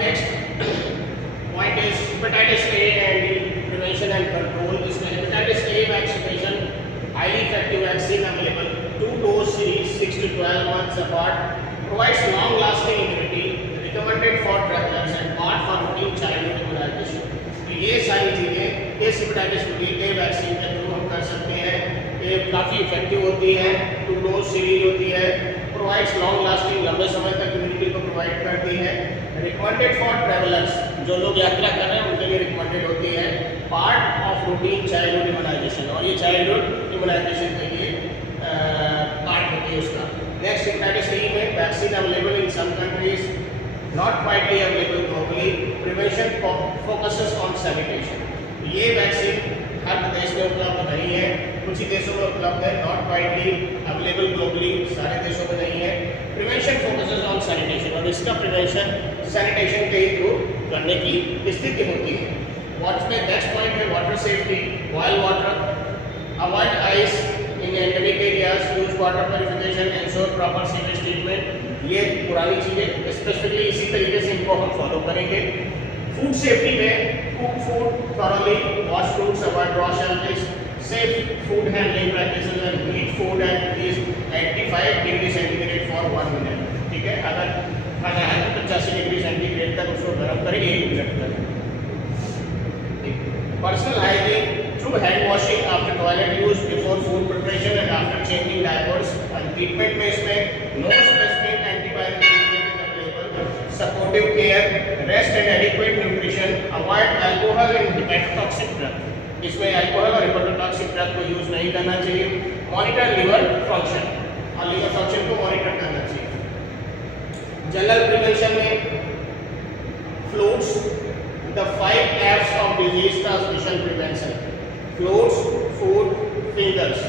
next point is hepatitis A and B prevention and control. इसमें hepatitis A vaccination highly effective vaccine available, 2-dose series 6 to 12 months apart, provides long-lasting immunity, recommended for travelers and part for routine childhood immunization. तो ये सारी चीज़ें इस hepatitis A vaccine के through हम कर सकते हैं। ये काफ़ी इफेक्टिव होती है, 2-dose सीरीज होती है, प्रोवाइड्स लॉन्ग लास्टिंग, लंबे समय तक इम्यूनिटी को प्रोवाइड करती है। रिकमेंडेड फॉर ट्रैवलर्स, जो लोग यात्रा कर रहे हैं उनके लिए रिकमेंडेड होती है। Part of routine childhood immunisation, और ये चाइल्डहुड इम्यूनाइजेशन के लिए पार्ट होती है उसका। नेक्स्ट हेपेटाइटिस सी में vaccine available in some countries, not widely available globally, prevention focuses on sanitation. ये वैक्सीन हर देश में उपलब्ध नहीं है, कुछ ही देशों में उपलब्ध है, नॉट वाइडली अवेलेबल ग्लोबली, सारे देशों में नहीं है। प्रिवेंशन फोकसेस ऑन सैनिटेशन, और इसका प्रिवेंशन सैनिटेशन के ही थ्रू करने की स्थिति होती है। वाटर में नेक्स्ट पॉइंट है water safety, boil water, avoid ice in endemic areas, use water purification, ensure proper sewage treatment. ये पुरानी चीज़ें स्पेसिफिकली इसी तरीके से इनको हम फॉलो करेंगे। फूड सेफ्टी में cook food thoroughly, wash fruits, avoid raw shellfish, safe food handling practices and heat food at least 85 degree centigrade for 1 minute। ठीक है, अगर खाना है तो 85 डिग्री सेंटीग्रेड तक उसको गर्म करें 1 मिनट तक। Personal hygiene through hand washing after toilet use, before food preparation and after changing diapers. और ट्रीटमेंट में इसमें no specific antibiotic treatment is available, supportive care, rest and adequate nutrition, avoid alcohol and hepatotoxic drug. इसमें alcohol और hepatotoxic drug को use नहीं करना चाहिए। Monitor liver function, और लिवर फंक्शन को मॉनिटर करना चाहिए। जनरल प्रिवेंशन में fluids, the 5 F's of disease transmission prevention, floods, food, fingers,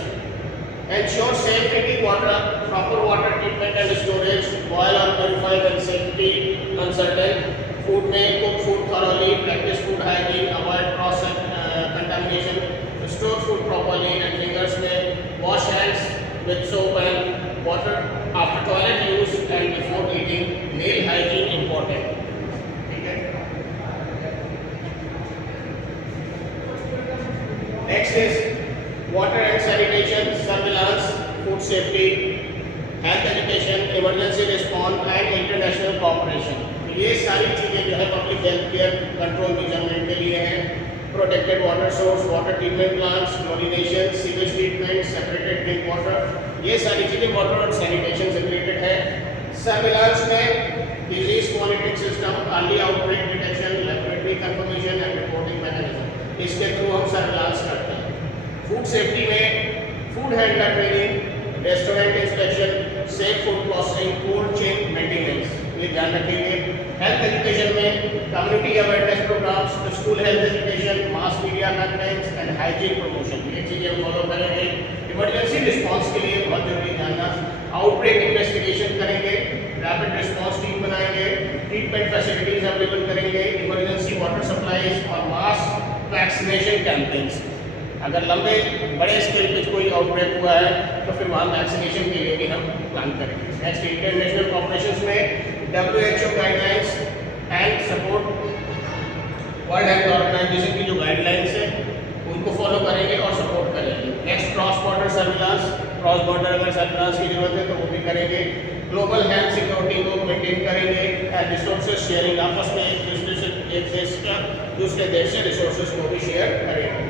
ensure safe drinking water, proper water treatment and storage, boil or purify when safety uncertain, food में cook food thoroughly, practice food hygiene, avoid cross contamination, store food properly, and fingers में wash hands with soap and water after toilet use and before eating, nail hygiene important। Next is water and sanitation, surveillance, food safety, health education, emergency response and international cooperation। ये सारी चीज़ें जो है public health care control measurement के लिए हैं। Protected water source, water treatment plants, chlorination, sewage treatment, separated drink water, ये सारी चीज़ें वाटर और सैनिटेशन से रिलेटेड है। सर्वेलांस में disease monitoring system, early outbreak detection, laboratory confirmation and reporting mechanism, इसके थ्रू हम सर्वेलांस करते हैं। फूड सेफ्टी में food handler training, restaurant inspection, safe food processing, cold chain maintenance, ये ध्यान रखेंगे। हेल्थ एजुकेशन में community awareness programmes, school health education, mass media campaigns and hygiene promotion, ये चीज़ें हम फॉलो करेंगे। इमरजेंसी रिस्पांस के लिए बहुत जरूरी जानना, आउटब्रेक इन्वेस्टिगेशन करेंगे, रैपिड रिस्पांस टीम बनाएंगे, ट्रीटमेंट फैसिलिटीज अवेलेबल करेंगे, इमरजेंसी वाटर सप्लाईज और मास वैक्सीनेशन कैंपेन्स। अगर लंबे बड़े स्केल पे कोई आउटब्रेक हुआ है तो फिर वहाँ वैक्सीनेशन के लिए भी हम प्लान करेंगे। नेक्स्ट, इंटरनेशनल कॉपरेशन में WHO guidelines and support, world health organisation की जो गाइडलाइंस है उनको फॉलो करेंगे और सपोर्ट करेंगे। Next, cross border surveillance, cross border अगर सर्विलांस की जरूरत है तो वो भी करेंगे। ग्लोबल हेल्थ सिक्योरिटी को मेंटेन करेंगे एंड रिसोर्सेज शेयरिंग, आपस में एक देश का दूसरे देश से रिसोर्सेज को भी शेयर करेंगे।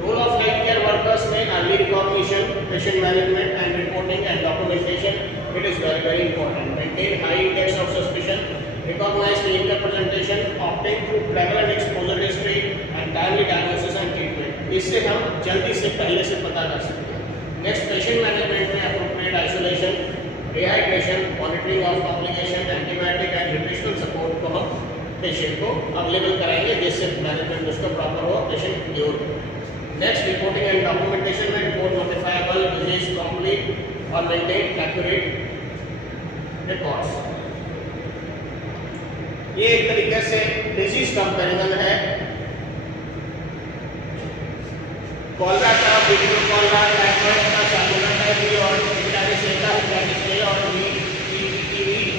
Role of health care workers में early recognition, patient management and reporting and documentation, it is very important. Maintain high index of suspicion, recognise clinical presentation, obtain through travel and exposure history and timely diagnosis and treatment, इससे हम जल्दी से पहले से पता कर सकते हैं। नेक्स्ट, पेशेंट मैनेजमेंट में appropriate isolation, dehydration, monitoring of complication, antibiotic and nutritional support को हम पेशेंट को अवेलेबल कराएंगे जिससे मैनेजमेंट उसका प्रॉपर हो, पेशेंट क्योर हो। नेक्स्ट, रिपोर्टिंग एंड डॉक्यूमेंटेशन में रिपोर्ट नोटिफाइबल डिजीज कंप्लीट और मेंटेन एक्यूरेट रिकॉर्ड्स। ये एक तरीके से डिजीज कंपैरिजन है। कॉलरा का, वीडियो कॉलरा, टाइफाइड का, साल्मोनेला टाइफी और हेपेटाइटिस ए का, हेपेटाइटिस ए और वी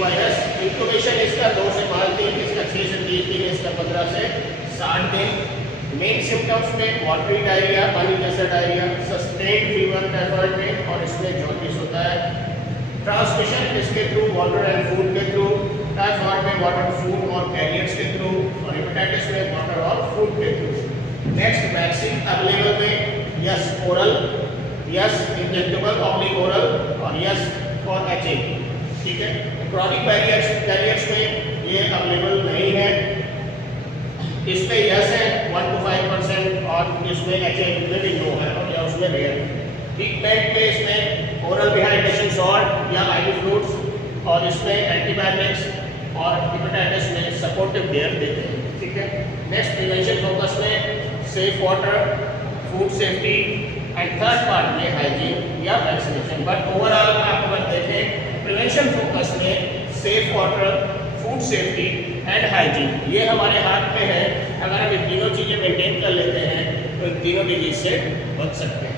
वायरस, इंक्यूबेशन इसका 2 से 3 इसका 6 थर्ड थिंग मेन सिम्टम्स में वाटरी डायरिया, पानी जैसा डायरिया, सस्टेन्ड फीवर टाइफाइड में, और इसमें जॉन्डिस होता है। ट्रांसमिशन इसके थ्रू वाटर एंड फूड के थ्रू, टाइफाइड में वाटर, फूड और कैरियर्स के थ्रू, और हेपेटाइटिस में वाटर और फूड के थ्रू। नेक्स्ट वैक्सीन अवेलेबल में yes oral, yes injectable oblique oral, और यस फॉर एचआईवी। ठीक है, क्रॉनिक कैरियर्स में ये अवेलेबल नहीं है। इसमें यस है 1 to 5%, और इसमें एचआईवी में भी नो है, और या उसमें रेयर। ट्रीटमेंट में इसमें ओरल डिहाइड्रेशन सॉल्ट या आईवी फ्लूइड्स, और इसमें एंटीबायोटिक्स, और हेपेटाइटिस में सपोर्टिव केयर देते हैं। ठीक है, नेक्स्ट प्रिवेंशन फोकस में safe water, food safety, and third part में हाइजीन या वैक्सीनेशन। बट ओवरऑल आप अगर देखें प्रिवेंशन फोकस में safe water, food safety and hygiene, ये हमारे हाथ में है। अगर हम इन तीनों चीज़ें मेंटेन कर लेते हैं तो इन तीनों डिजीज से बच सकते हैं।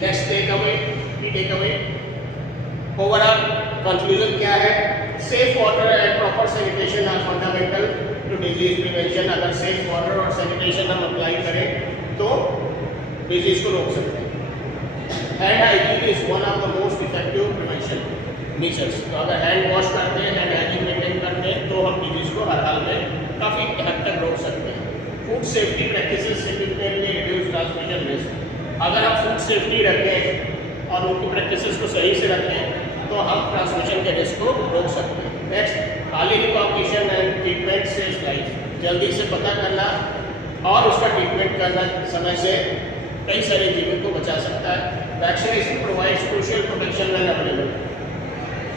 Next take away overall conclusion क्या है? Safe water and proper sanitation are fundamental to disease prevention. अगर सेफ वाटर और सैनिटेशन हम अप्लाई करें तो डिजीज को रोक सकते हैं। Hand hygiene is one of the most effective prevention measures. तो अगर हैंड वॉश करते हैं, हैंड हाइजीन मेंटेन करते हैं, तो हम डिजीज को हर हाल में काफ़ी हद तक रोक सकते हैं। Food safety practices significantly reduce transmission risk. अगर हम फूड सेफ्टी रखें और उनकी प्रैक्टिसेस को सही से रखें तो हम ट्रांसमिशन के रिस्क को रोक सकते हैं। Next, early recognition and treatment saves life. जल्दी से पता करना और उसका ट्रीटमेंट करना समय से कई सारे जीवन को बचा सकता है। Vaccination provides crucial protection when available.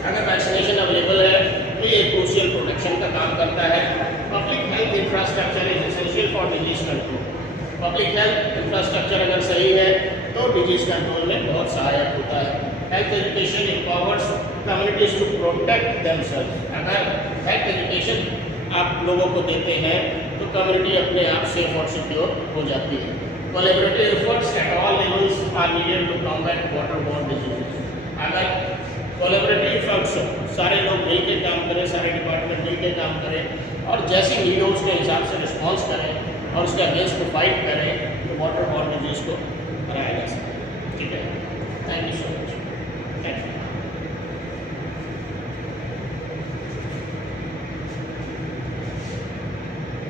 अगर वैक्सीनेशन अवेलेबल है तो ये क्रूशियल प्रोटेक्शन का काम करता है। Public health infrastructure is essential for disease control. Public health infrastructure अगर सही है तो डिजीज कंट्रोल में बहुत सहायक होता है। Health education empowers communities to protect themselves. अगर हेल्थ एजुकेशन आप लोगों को देते हैं तो कम्युनिटी अपने आप सेफ और सिक्योर हो जाती है। Collaborative efforts at all levels are needed to combat waterborne diseases. अगर कोलैबोरेटिव एफर्ट्स हो, सारे लोग मिलकर काम करें, सारे डिपार्टमेंट मिलकर काम करें और जैसी नीड हो उसके हिसाब से रिस्पॉन्स करें और उसके अगेंस्ट को फाइट करें तो वाटरबोर्न डिजीज को हराया जा सकता है। ठीक है, thank you so much. Thank you.